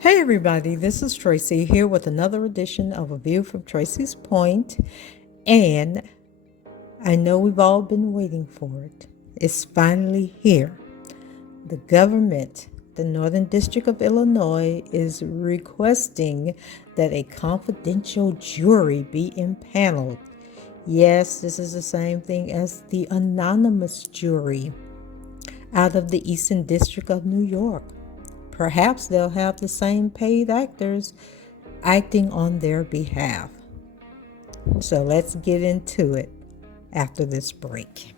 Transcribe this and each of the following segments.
Hey everybody, this is Tracy here with another edition of A View from Tracy's Point, and I know we've all been waiting for it. It's finally here. The government, the Northern District of Illinois, is requesting that a confidential jury be impaneled. Yes, this is the same thing as the anonymous jury out of the Eastern District of New York. Perhaps they'll have the same paid actors acting on their behalf. So let's get into it after this break.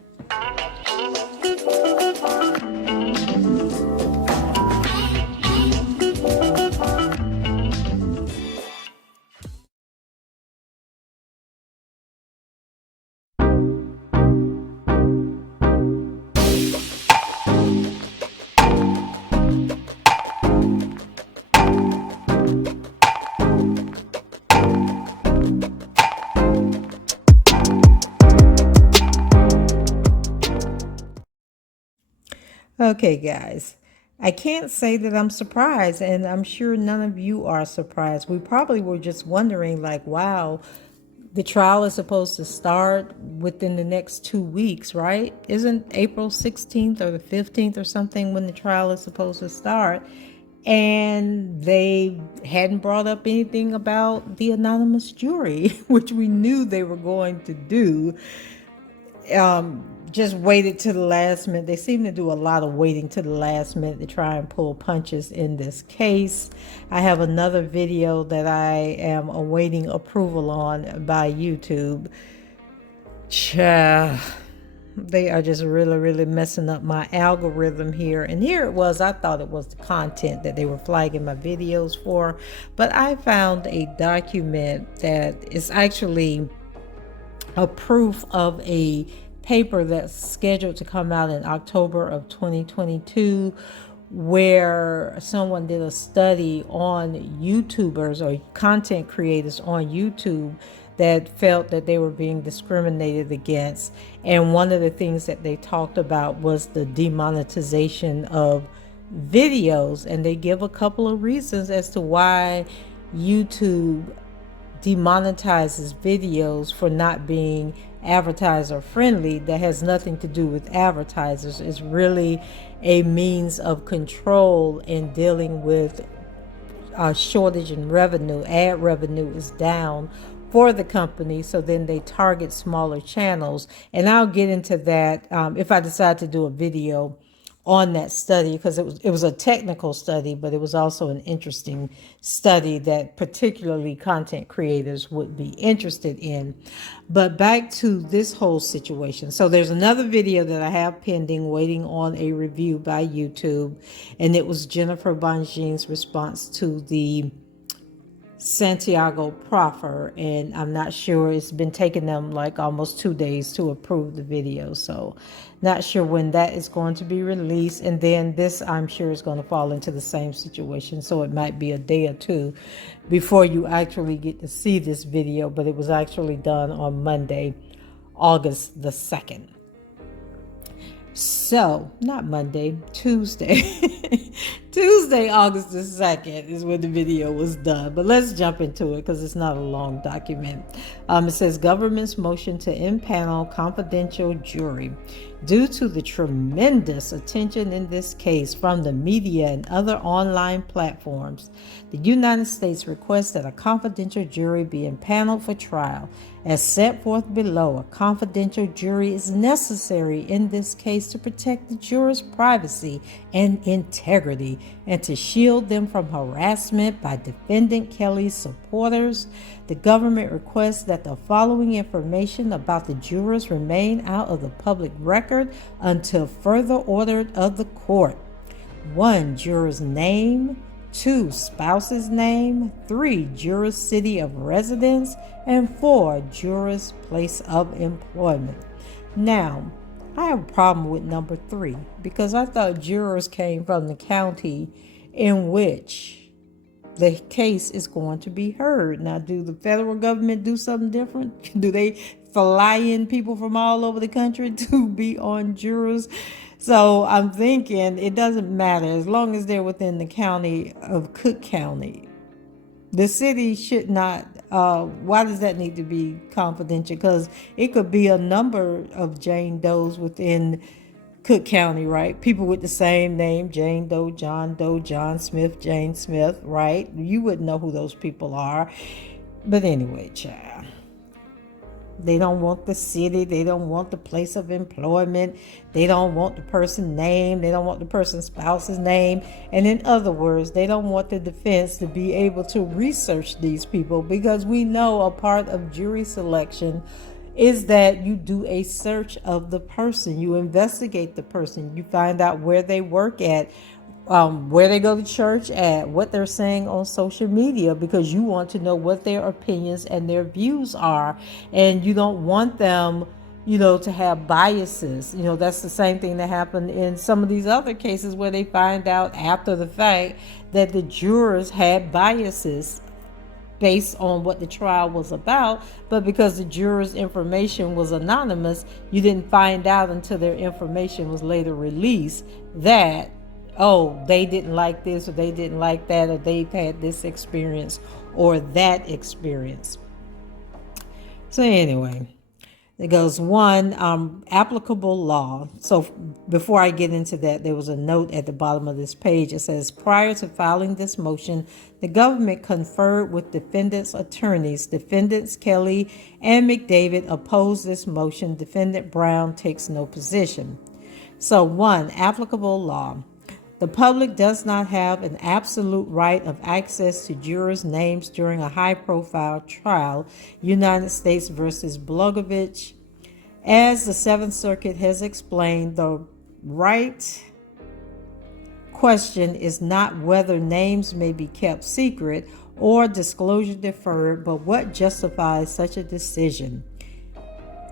Okay, guys, I can't say that I'm surprised, and I'm sure none of you are surprised. We probably were just wondering, like, wow, the trial is supposed to start within the next 2 weeks, right? Isn't April 16th or the 15th or something when the trial is supposed to start? And they hadn't brought up anything about the anonymous jury, which we knew they were going to do. Just waited to the last minute. They seem to do a lot of waiting to the last minute to try and pull punches in this case. I have another video that I am awaiting approval on by YouTube. They are just really messing up my algorithm here. And here it was, I thought it was the content that they were flagging my videos for, but I found a document that is actually a proof of a paper that's scheduled to come out in October of 2022, where someone did a study on YouTubers or content creators on YouTube that felt that they were being discriminated against. And one of the things that they talked about was the demonetization of videos. And they give a couple of reasons as to why YouTube demonetizes videos for not being advertiser friendly. That has nothing to do with advertisers. It's really a means of control in dealing with a shortage in revenue. Ad revenue is down for the company, so then they target smaller channels. And I'll get into that if I decide to do a video on that study, because it was a technical study, but it was also an interesting study that particularly content creators would be interested in. But back to this whole situation. So there's another video that I have pending, waiting on a review by YouTube, and it was Jennifer Bonjean's response to the Santiago proffer, and I'm not sure, it's been taking them like almost 2 days to approve the video, so not sure when that is going to be released. And then this, I'm sure, is going to fall into the same situation, so it might be a day or two before you actually get to see this video. But it was actually done on Monday, August the 2nd. So, not Monday, Tuesday. Tuesday, August the 2nd is when the video was done. But let's jump into it because it's not a long document. It says, government's motion to impanel confidential jury. Due to the tremendous attention in this case from the media and other online platforms, the United States requests that a confidential jury be impaneled for trial. As set forth below, a confidential jury is necessary in this case to protect the jurors' privacy and integrity and to shield them from harassment by defendant Kelly's supporters. The government requests that the following information about the jurors remain out of the public record until further order of the court. 1. Juror's name. 2. Spouse's name. 3. Juror's city of residence. And 4. Juror's place of employment. Now, I have a problem with number 3 because I thought jurors came from the county in which the case is going to be heard. Now, do the federal government do something different? Do they fly in people from all over the country to be on jurors? So I'm thinking it doesn't matter as long as they're within the county of Cook County. The city should not. Why does that need to be confidential? Because it could be a number of Jane Does within Cook County, right? People with the same name, Jane Doe, John Smith, Jane Smith, right? You wouldn't know who those people are. But anyway, child. They don't want the city. They don't want the place of employment. They don't want the person's name. They don't want the person's spouse's name. And in other words, they don't want the defense to be able to research these people, because we know a part of jury selection is that you do a search of the person. You investigate the person. You find out where they work at, where they go to church at, what they're saying on social media, because you want to know what their opinions and their views are. And you don't want them, to have biases. That's the same thing that happened in some of these other cases where they find out after the fact that the jurors had biases based on what the trial was about, but because the jurors' information was anonymous, you didn't find out until their information was later released that, oh, they didn't like this or they didn't like that, or they've had this experience or that experience. So anyway, it goes one, applicable law. So before I get into that, there was a note at the bottom of this page. It says, prior to filing this motion, the government conferred with defendants' attorneys. Defendants Kelly and McDavid opposed this motion. Defendant Brown takes no position. So one, applicable law. The public does not have an absolute right of access to jurors' names during a high-profile trial, United States versus Blagojevich. As the Seventh Circuit has explained, the right question is not whether names may be kept secret or disclosure deferred, but what justifies such a decision.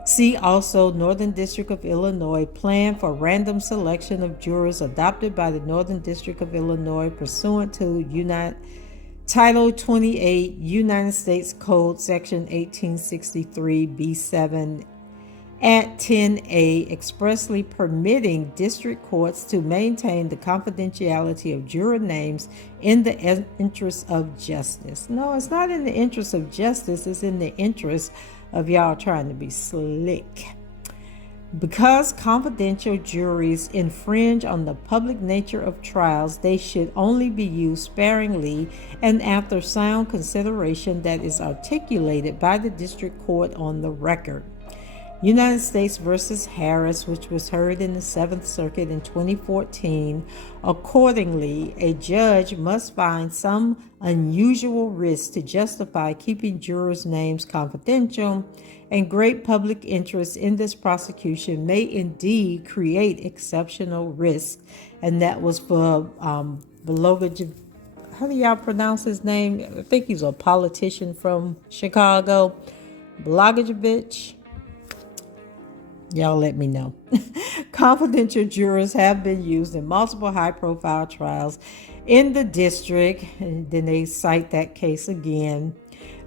See also Northern District of Illinois plan for random selection of jurors adopted by the Northern District of Illinois pursuant to Title 28 United States Code Section 1863 B7 at 10A, expressly permitting district courts to maintain the confidentiality of juror names in the interest of justice. No, it's not in the interest of justice. It's in the interest of y'all trying to be slick. Because confidential juries infringe on the public nature of trials, they should only be used sparingly and after sound consideration that is articulated by the district court on the record. United States versus Harris, which was heard in the Seventh Circuit in 2014. Accordingly, a judge must find some unusual risk to justify keeping jurors' names confidential, and great public interest in this prosecution may indeed create exceptional risk. And that was for Blagojevich. How do y'all pronounce his name? I think he's a politician from Chicago. Blagojevich. Y'all let me know. Confidential jurors have been used in multiple high-profile trials in the district, and then they cite that case again.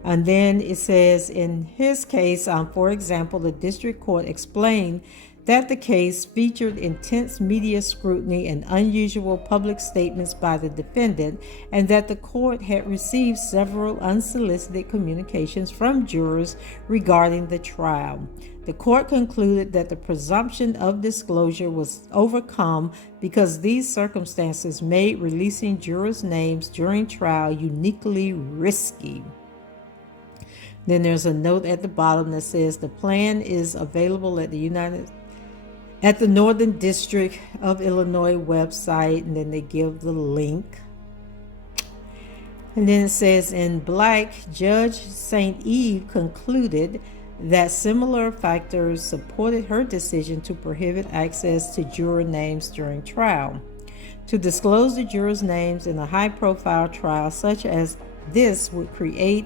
And then it says in his case, for example, the district court explained that the case featured intense media scrutiny and unusual public statements by the defendant, and that the court had received several unsolicited communications from jurors regarding the trial. The court concluded that the presumption of disclosure was overcome because these circumstances made releasing jurors' names during trial uniquely risky. Then there's a note at the bottom that says the plan is available at the Northern District of Illinois website, and then they give the link. And then it says in black, Judge St. Eve concluded that similar factors supported her decision to prohibit access to juror names during trial. To disclose the jurors' names in a high-profile trial such as this would create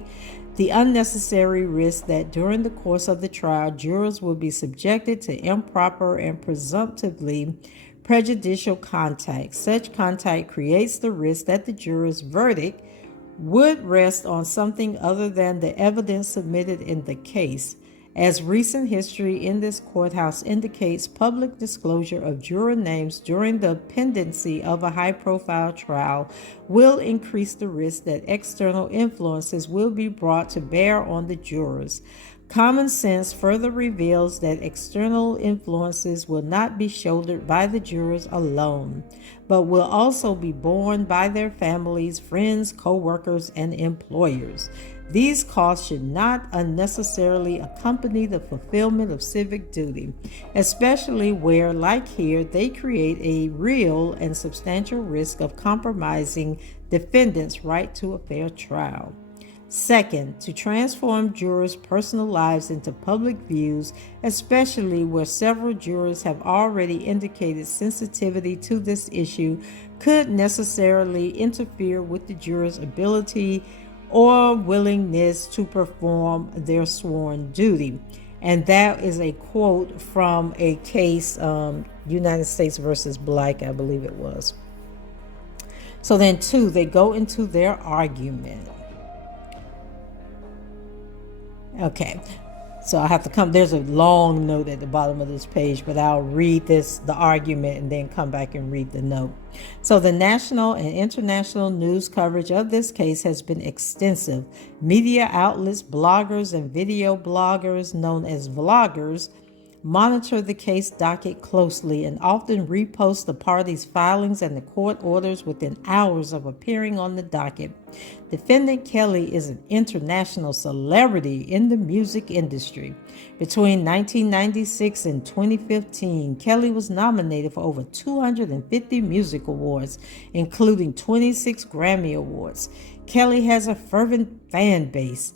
the unnecessary risk that during the course of the trial, jurors will be subjected to improper and presumptively prejudicial contact. Such contact creates the risk that the juror's verdict would rest on something other than the evidence submitted in the case. As recent history in this courthouse indicates, public disclosure of juror names during the pendency of a high-profile trial will increase the risk that external influences will be brought to bear on the jurors. Common sense further reveals that external influences will not be shouldered by the jurors alone, but will also be borne by their families, friends, co-workers, and employers. These costs should not unnecessarily accompany the fulfillment of civic duty, especially where, like here, they create a real and substantial risk of compromising defendants' right to a fair trial. Second, to transform jurors' personal lives into public views, especially where several jurors have already indicated sensitivity to this issue, could necessarily interfere with the jurors' ability or willingness to perform their sworn duty. And that is a quote from a case, United States versus Blake, I believe it was. So then, two, they go into their argument. Okay, so I have to come, there's a long note at the bottom of this page, but I'll read the argument, and then come back and read the note. So the national and international news coverage of this case has been extensive. Media outlets, bloggers, and video bloggers known as vloggers monitor the case docket closely and often repost the parties' filings and the court orders within hours of appearing on the docket. Defendant Kelly is an international celebrity in the music industry. Between 1996 and 2015, Kelly was nominated for over 250 music awards, including 26 Grammy Awards. Kelly has a fervent fan base,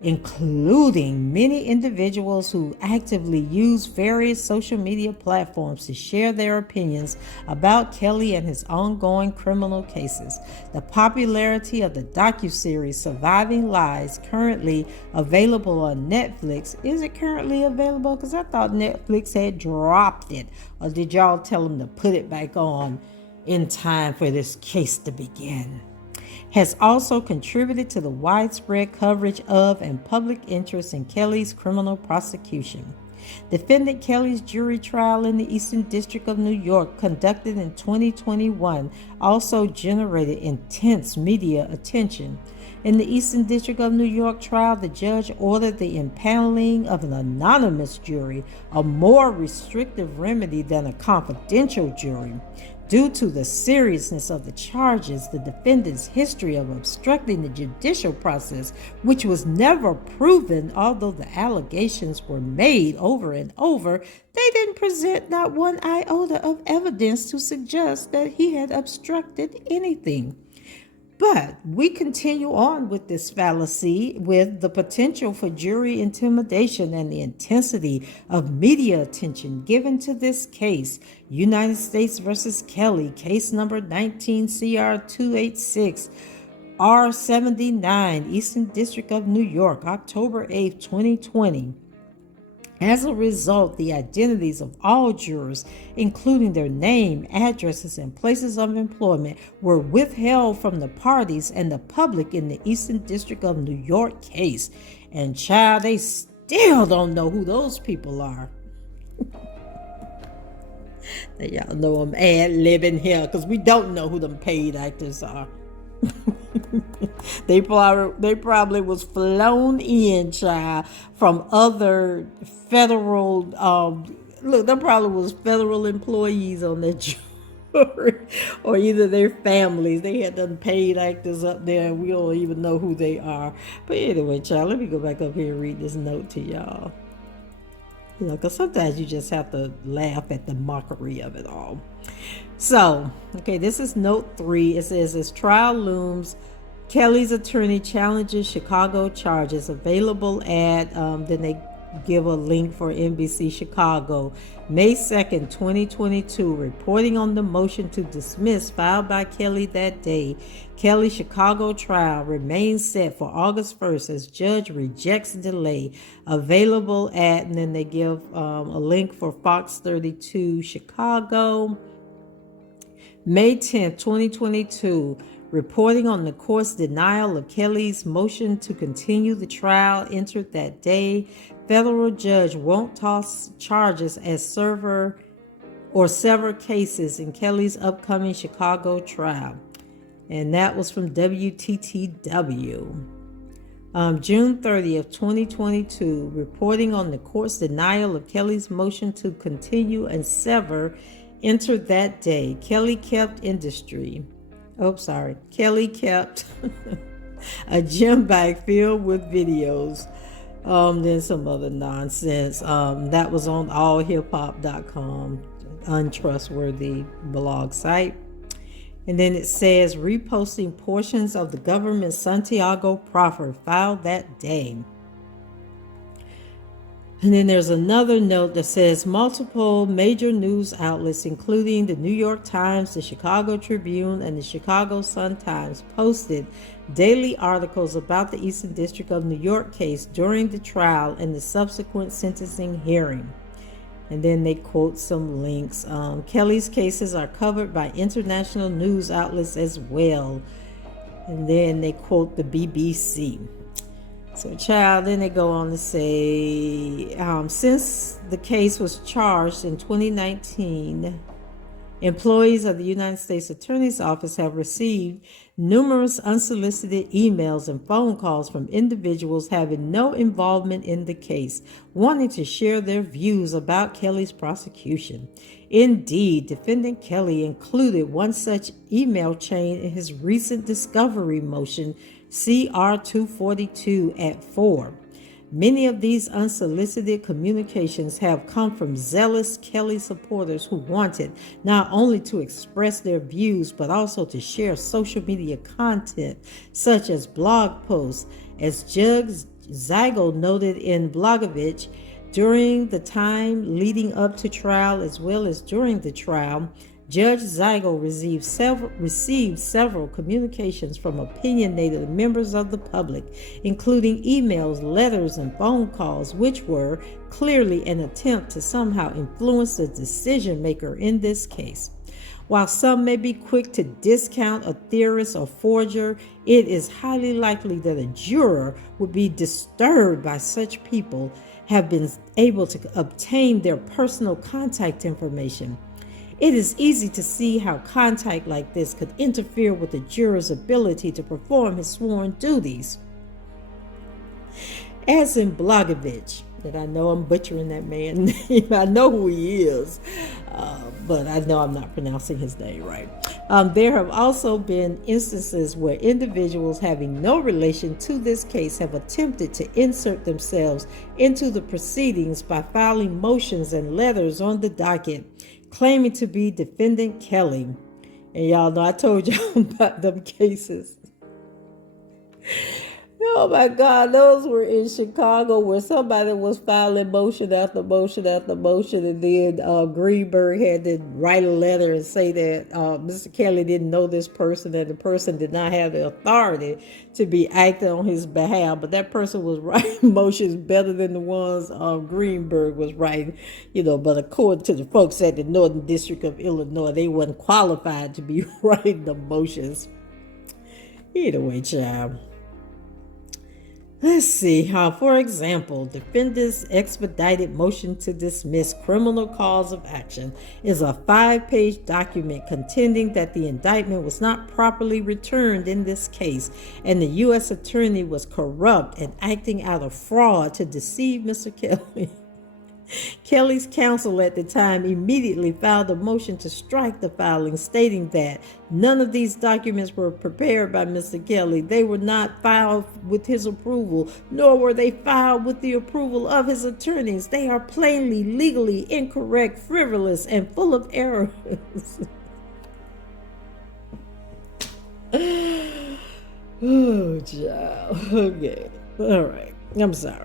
including many individuals who actively use various social media platforms to share their opinions about Kelly and his ongoing criminal cases. The popularity of the docuseries Surviving Lies, currently available on Netflix. Is it currently available? Because I thought Netflix had dropped it. Or did y'all tell them to put it back on in time for this case to begin? Has also contributed to the widespread coverage of and public interest in Kelly's criminal prosecution. Defendant Kelly's jury trial in the Eastern District of New York, conducted in 2021, also generated intense media attention. In the Eastern District of New York trial, the judge ordered the impaneling of an anonymous jury, a more restrictive remedy than a confidential jury. Due to the seriousness of the charges, the defendant's history of obstructing the judicial process, which was never proven, although the allegations were made over and over, they didn't present not one iota of evidence to suggest that he had obstructed anything. But we continue on with this fallacy with the potential for jury intimidation and the intensity of media attention given to this case. United States versus Kelly, case number 19 CR 286 R79, Eastern District of New York, October 8, 2020. As a result, the identities of all jurors, including their name, addresses, and places of employment, were withheld from the parties and the public in the Eastern District of New York case. And child, they still don't know who those people are. Y'all know I'm ad-libbing here because we don't know who them paid actors are. They probably was flown in, child, from other federal, there probably was federal employees on that jury, or either their families. They had them paid actors up there, and we don't even know who they are. But anyway, child, let me go back up here and read this note to y'all. Because sometimes you just have to laugh at the mockery of it all. So, okay, this is note 3. It says, as trial looms, Kelly's attorney challenges Chicago charges. Available at, then they give a link for NBC Chicago. May 2nd, 2022, reporting on the motion to dismiss filed by Kelly that day. Kelly Chicago trial remains set for August 1st as judge rejects delay. Available at, and then they give a link for Fox 32 Chicago. May 10th, 2022, reporting on the court's denial of Kelly's motion to continue the trial entered that day. federal judge won't toss charges as sever cases in Kelly's upcoming Chicago trial. And that was from WTTW. June 30th, 2022, reporting on the court's denial of Kelly's motion to continue and sever entered that day. Kelly kept a gym bag filled with videos. Then some other nonsense. That was on allhiphop.com, untrustworthy blog site. And then it says reposting portions of the government's Santiago proffer filed that day. And then there's another note that says multiple major news outlets, including the New York Times, the Chicago Tribune, and the Chicago Sun-Times, posted daily articles about the Eastern District of New York case during the trial and the subsequent sentencing hearing. And then they quote some links. Kelly's cases are covered by international news outlets as well. And then they quote the BBC. So, child, then they go on to say, since the case was charged in 2019, employees of the United States Attorney's Office have received numerous unsolicited emails and phone calls from individuals having no involvement in the case, wanting to share their views about Kelly's prosecution. Indeed, defendant Kelly included one such email chain in his recent discovery motion, CR 242 at 4. Many of these unsolicited communications have come from zealous Kelly supporters who wanted not only to express their views, but also to share social media content, such as blog posts. As Judge Zygo noted in Blogovich, during the time leading up to trial as well as during the trial, Judge Zygo received several communications from opinionated members of the public, including emails, letters, and phone calls, which were clearly an attempt to somehow influence the decision maker in this case. While some may be quick to discount a theorist or forger, it is highly likely that a juror would be disturbed by such people have been able to obtain their personal contact information. It is easy to see how contact like this could interfere with the juror's ability to perform his sworn duties. As in Blogovich, and I know I'm butchering that man's name, I know who he is, but I know I'm not pronouncing his name right. There have also been instances where individuals having no relation to this case have attempted to insert themselves into the proceedings by filing motions and letters on the docket, claiming to be defendant Kelly. And y'all know I told y'all about them cases. Oh my God, those were in Chicago where somebody was filing motion after motion after motion, and then Greenberg had to write a letter and say that Mr. Kelly didn't know this person and the person did not have the authority to be acting on his behalf, but that person was writing motions better than the ones Greenberg was writing, but according to the folks at the Northern District of Illinois, they wasn't qualified to be writing the motions. Either way, child. Let's see. For example, defendant's expedited motion to dismiss criminal cause of action is a 5-page document contending that the indictment was not properly returned in this case, and the U.S. attorney was corrupt and acting out of fraud to deceive Mr. Kelly. Kelly's counsel at the time immediately filed a motion to strike the filing, stating that none of these documents were prepared by Mr. Kelly. They were not filed with his approval, nor were they filed with the approval of his attorneys. They are plainly, legally incorrect, frivolous, and full of errors. Oh, child. Okay. All right. I'm sorry.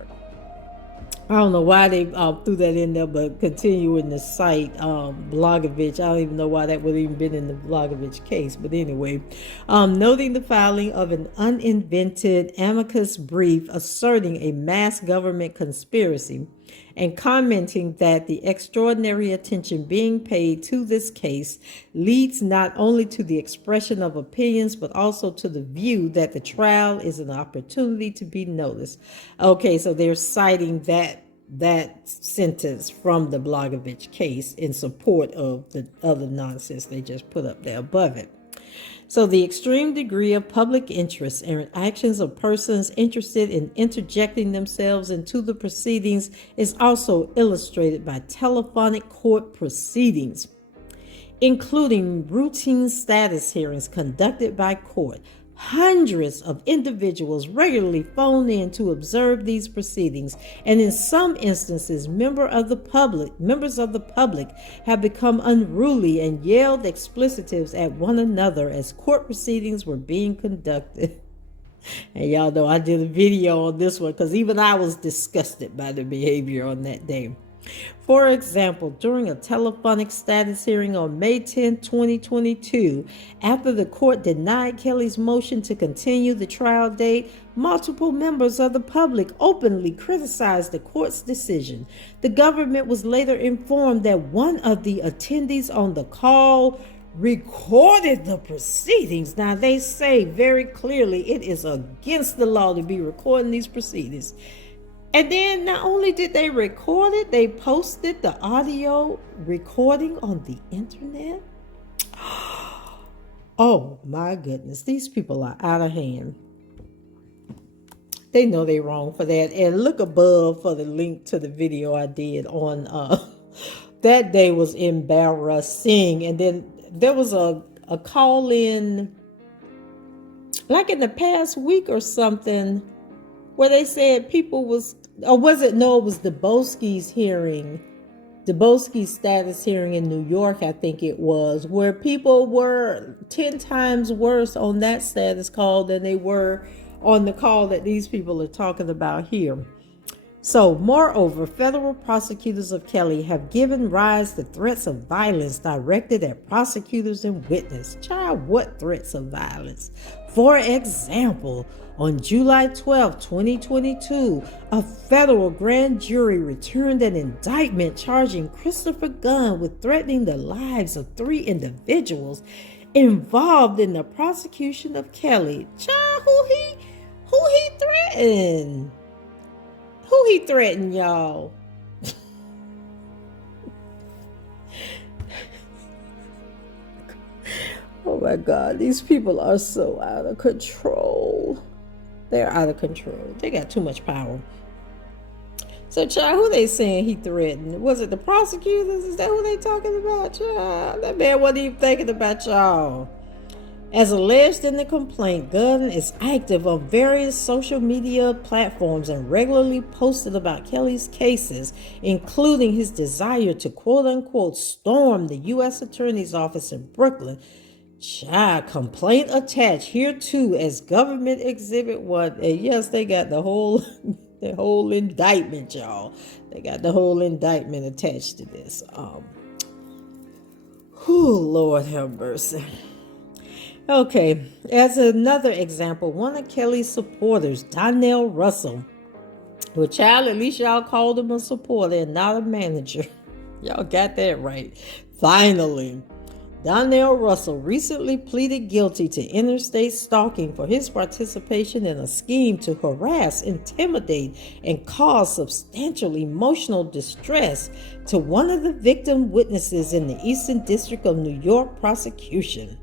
I don't know why they threw that in there, but continuing the site, Blogovich, I don't even know why that would have even been in the Blogovich case. But anyway, noting the filing of an uninvented amicus brief asserting a mass government conspiracy and commenting that the extraordinary attention being paid to this case leads not only to the expression of opinions, but also to the view that the trial is an opportunity to be noticed. Okay, so they're citing that that sentence from the Blagojevich case in support of the other nonsense they just put up there above it. So, the extreme degree of public interest and actions of persons interested in interjecting themselves into the proceedings is also illustrated by telephonic court proceedings, including routine status hearings conducted by court. Hundreds of individuals regularly phone in to observe these proceedings, and in some instances, members of the public have become unruly and yelled explicitives at one another as court proceedings were being conducted. And y'all know I did a video on this one because even I was disgusted by the behavior on that day. For example, during a telephonic status hearing on May 10, 2022, after the court denied Kelly's motion to continue the trial date, multiple members of the public openly criticized the court's decision. The government was later informed that one of the attendees on the call recorded the proceedings. Now, they say very clearly it is against the law to be recording these proceedings. And then not only did they record it, they posted the audio recording on the internet. Oh my goodness, these people are out of hand. They know they're wrong for that. And look above for the link to the video I did on that day was embarrassing. And then there was a call in like in the past week or something where they said people was, or was it, no, it was Dubowski's hearing, Dubowski's status hearing in New York, I think it was, where people were 10 times worse on that status call than they were on the call that these people are talking about here. So, moreover, federal prosecutors of Kelly have given rise to threats of violence directed at prosecutors and witnesses. Child, what threats of violence? For example, on July 12, 2022, a federal grand jury returned an indictment charging Christopher Gunn with threatening the lives of 3 individuals involved in the prosecution of Kelly. Child, who he threatened? Who he threatened, y'all? Oh my God, these people are so out of control. They're out of control. They got too much power. So, child, who they saying he threatened? Was it the prosecutors? Is that who they talking about, child? That man wasn't even thinking about y'all. As alleged in the complaint, Gunn is active on various social media platforms and regularly posted about Kelly's cases, including his desire to quote-unquote storm the U.S. Attorney's Office in Brooklyn. Child, complaint attached here too as Government Exhibit 1. And yes, they got the whole indictment, y'all. They got the whole indictment attached to this. Lord have mercy. Okay, as another example, one of Kelly's supporters, Donnell Russell. Well, child, at least y'all called him a supporter and not a manager. Y'all got that right. Finally. Donnell Russell recently pleaded guilty to interstate stalking for his participation in a scheme to harass, intimidate, and cause substantial emotional distress to one of the victim witnesses in the Eastern District of New York prosecution.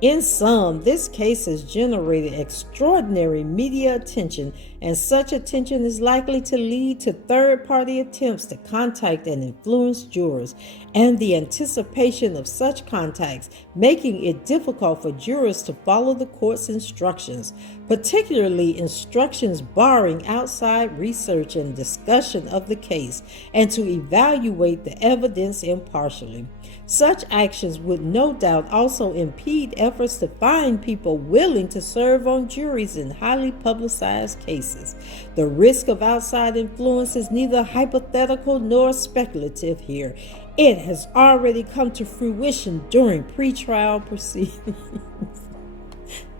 In sum, this case has generated extraordinary media attention, and such attention is likely to lead to third-party attempts to contact and influence jurors, and the anticipation of such contacts, making it difficult for jurors to follow the court's instructions, particularly instructions barring outside research and discussion of the case, and to evaluate the evidence impartially. Such actions would no doubt also impede efforts to find people willing to serve on juries in highly publicized cases. The risk of outside influence is neither hypothetical nor speculative here. It has already come to fruition during pretrial proceedings.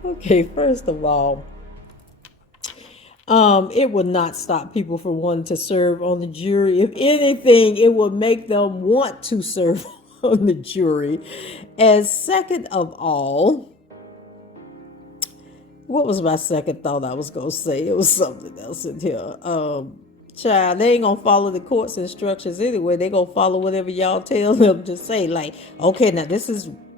Okay, first of all, it would not stop people from wanting to serve on the jury. If anything, it would make them want to serve on the jury. And second of all, what was my second thought I was going to say? It was something else in here. Child, they ain't gonna follow the court's instructions anyway. They gonna follow whatever y'all tell them to say. Like, okay, now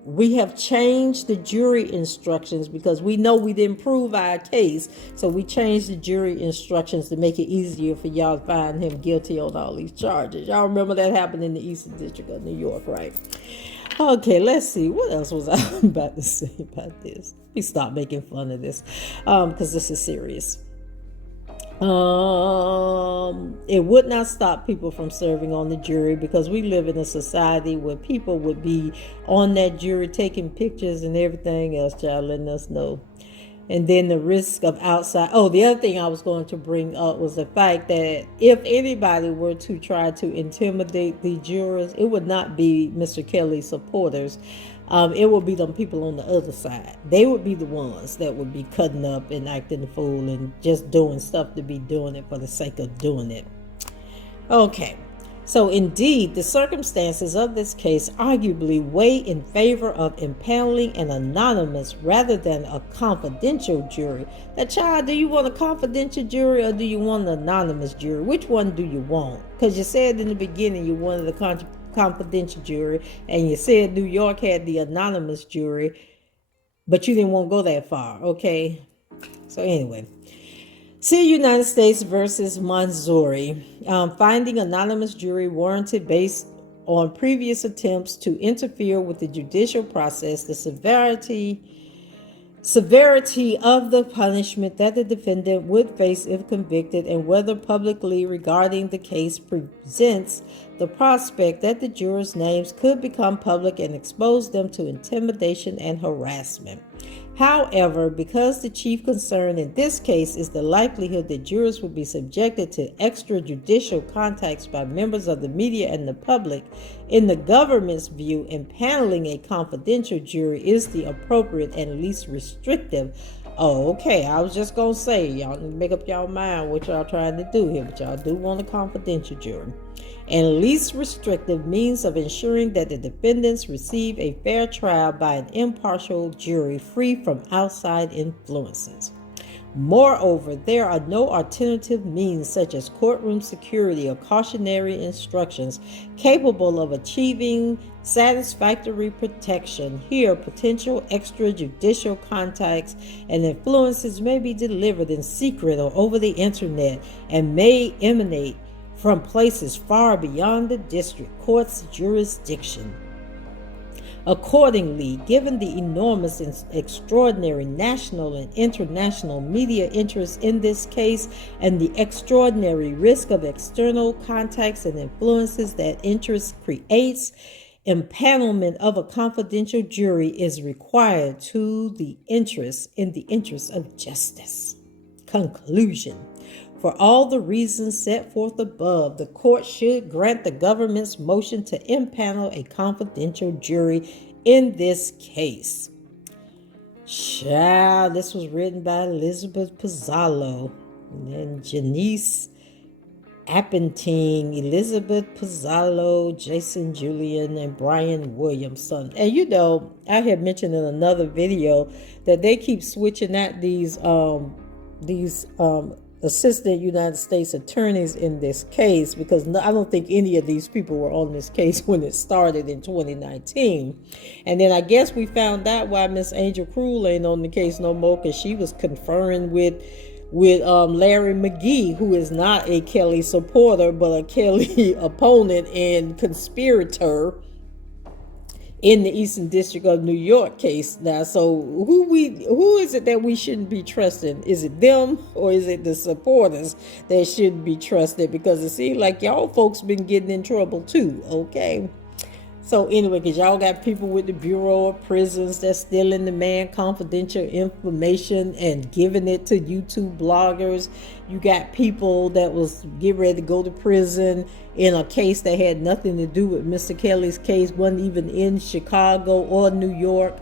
we have changed the jury instructions because we know we didn't prove our case. So we changed the jury instructions to make it easier for y'all to find him guilty on all these charges. Y'all remember that happened in the Eastern District of New York, right? Okay, let's see. What else was I about to say about this? We stop making fun of this because this is serious. It would not stop people from serving on the jury because we live in a society where people would be on that jury taking pictures and everything else, child, letting us know. And then the risk of outside. Oh, the other thing I was going to bring up was the fact that if anybody were to try to intimidate the jurors, it would not be Mr. Kelly's supporters. It would be them people on the other side. They would be the ones that would be cutting up and acting the fool and just doing stuff to be doing it for the sake of doing it. Okay. So indeed, the circumstances of this case arguably weigh in favor of impaneling an anonymous rather than a confidential jury. Now, child, do you want a confidential jury or do you want an anonymous jury? Which one do you want? Because you said in the beginning you wanted a confidential jury, and you said New York had the anonymous jury, but you didn't want to go that far, okay? So anyway. See United States versus Mansouri. Finding anonymous jury warranted based on previous attempts to interfere with the judicial process, the severity of the punishment that the defendant would face if convicted, and whether publicly regarding the case presents the prospect that the jurors' names could become public and expose them to intimidation and harassment. However, because the chief concern in this case is the likelihood that jurors will be subjected to extrajudicial contacts by members of the media and the public, in the government's view, impaneling a confidential jury is the appropriate and least restrictive. Oh, okay. I was just going to say, y'all need to make up y'all mind what y'all trying to do here, but y'all do want a confidential jury. And least restrictive means of ensuring that the defendants receive a fair trial by an impartial jury free from outside influences. Moreover, there are no alternative means such as courtroom security or cautionary instructions capable of achieving satisfactory protection. Here, potential extrajudicial contacts and influences may be delivered in secret or over the internet and may emanate from places far beyond the district court's jurisdiction. Accordingly, given the enormous and extraordinary national and international media interest in this case and the extraordinary risk of external contacts and influences that interest creates, impanelment of a confidential jury is required in the interest of justice. Conclusion. For all the reasons set forth above, the court should grant the government's motion to impanel a confidential jury in this case. Child, this was written by Elizabeth Pizzalo and Janice Appenting, Elizabeth Pizzalo, Jason Julian, and Brian Williamson. And you know, I had mentioned in another video that they keep switching out these assistant United States attorneys in this case, because I don't think any of these people were on this case when it started in 2019. And then I guess we found out why Miss Angel Cruel ain't on the case no more, because she was conferring with Larry McGee, who is not a Kelly supporter but a Kelly opponent and conspirator in the Eastern District of New York case. Now, so who is it that we shouldn't be trusting? Is it them or is it the supporters that shouldn't be trusted? Because it seems like y'all folks been getting in trouble too, okay? So anyway, because y'all got people with the Bureau of Prisons that's stealing the man confidential information and giving it to YouTube bloggers. You got people that was getting ready to go to prison in a case that had nothing to do with Mr. Kelly's case, wasn't even in Chicago or New York,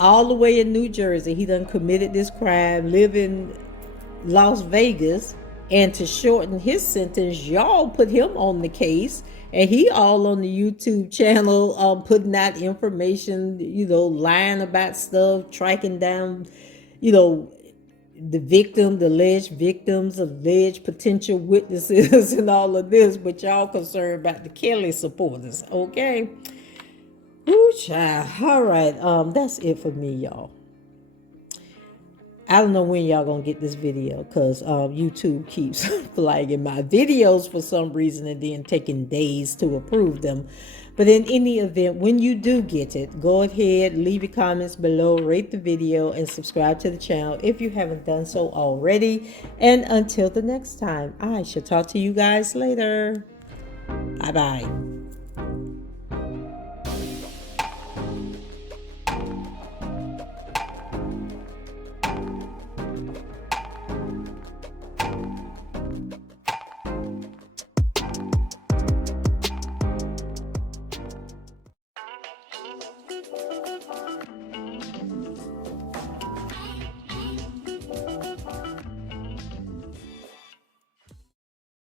all the way in New Jersey. He done committed this crime, live in Las Vegas, and to shorten his sentence, y'all put him on the case. And he all on the YouTube channel putting out information, lying about stuff, tracking down, the victim, the alleged victims, alleged potential witnesses, and all of this, but y'all concerned about the Kelly supporters, okay? Ooh, child. All right, that's it for me, y'all. I don't know when y'all gonna get this video because YouTube keeps flagging my videos for some reason and then taking days to approve them. But in any event, when you do get it, go ahead, leave your comments below, rate the video, and subscribe to the channel if you haven't done so already. And until the next time, I shall talk to you guys later. Bye-bye.